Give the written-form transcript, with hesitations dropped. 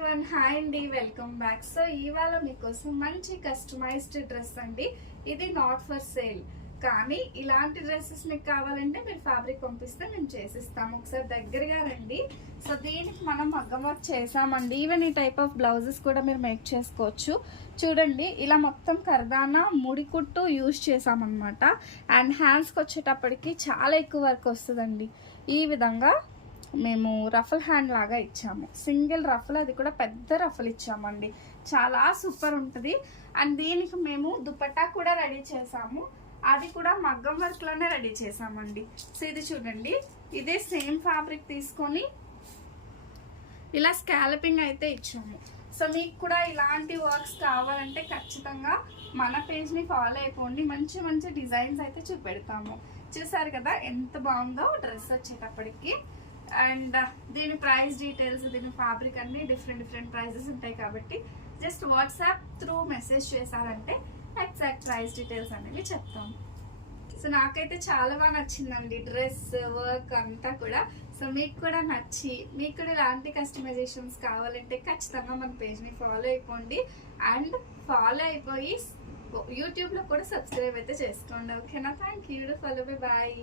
Hi అండి, welcome back. So ఇవాళ మీకోసం మంచి కస్టమైజ్డ్ డ్రెస్ అండి. ఇది నాట్ ఫర్ సేల్, కానీ ఇలాంటి డ్రెస్సెస్ మీకు కావాలంటే మీరు ఫ్యాబ్రిక్ పంపిస్తే మేము చేసిస్తాము. ఒకసారి దగ్గరగా రండి. సో దీనికి మనం మగ్గం వర్క్ చేసామండి. ఈవెన్ ఈ టైప్ ఆఫ్ బ్లౌజెస్ కూడా మీరు మేక్ చేసుకోవచ్చు. చూడండి, ఇలా మొత్తం కర్దానా ముడి కుట్టు యూజ్ చేసామన్నమాట. అండ్ హ్యాండ్స్కి వచ్చేటప్పటికి చాలా ఎక్కువ వర్క్ వస్తుందండి. ఈ విధంగా మేము రఫల్ హ్యాండ్ లాగా ఇచ్చాము. సింగిల్ రఫల్, అది కూడా పెద్ద రఫల్ ఇచ్చామండి. చాలా సూపర్ ఉంటుంది. అండ్ దీనికి మేము దుపట్టా కూడా రెడీ చేసాము. అది కూడా మగ్గం వర్క్ లోనే రెడీ చేసామండి. సో ఇది చూడండి, ఇదే సేమ్ ఫ్యాబ్రిక్ తీసుకొని ఇలా స్కాలపింగ్ అయితే ఇచ్చాము. సో మీకు కూడా ఇలాంటి వర్క్స్ కావాలంటే ఖచ్చితంగా మన పేజ్ని ఫాలో అయిపోండి. మంచి మంచి డిజైన్స్ అయితే చూపెడతాము. చూసారు కదా ఎంత బాగుందో డ్రెస్ వచ్చేటప్పటికి. అండ్ దీని ప్రైస్ డీటెయిల్స్, దీని ఫ్యాబ్రిక్ అన్ని డిఫరెంట్ ప్రైజెస్ ఉంటాయి. కాబట్టి జస్ట్ వాట్సాప్ త్రూ మెసేజ్ చేశారంటే ఎగ్జాక్ట్ ప్రైస్ డీటెయిల్స్ అనేవి చెప్తాము. సో నాకైతే చాలా బాగా నచ్చిందండి డ్రెస్ వర్క్ అంతా కూడా. సో మీకు కూడా నచ్చి మీకు కూడా ఇలాంటి కస్టమైజేషన్స్ కావాలంటే ఖచ్చితంగా మన పేజ్ని ఫాలో అయిపోండి. అండ్ ఫాలో అయిపోయి యూట్యూబ్లో కూడా సబ్స్క్రైబ్ అయితే చేసుకోండి. ఓకేనా? Thank you. ఫాలో. బాయ్.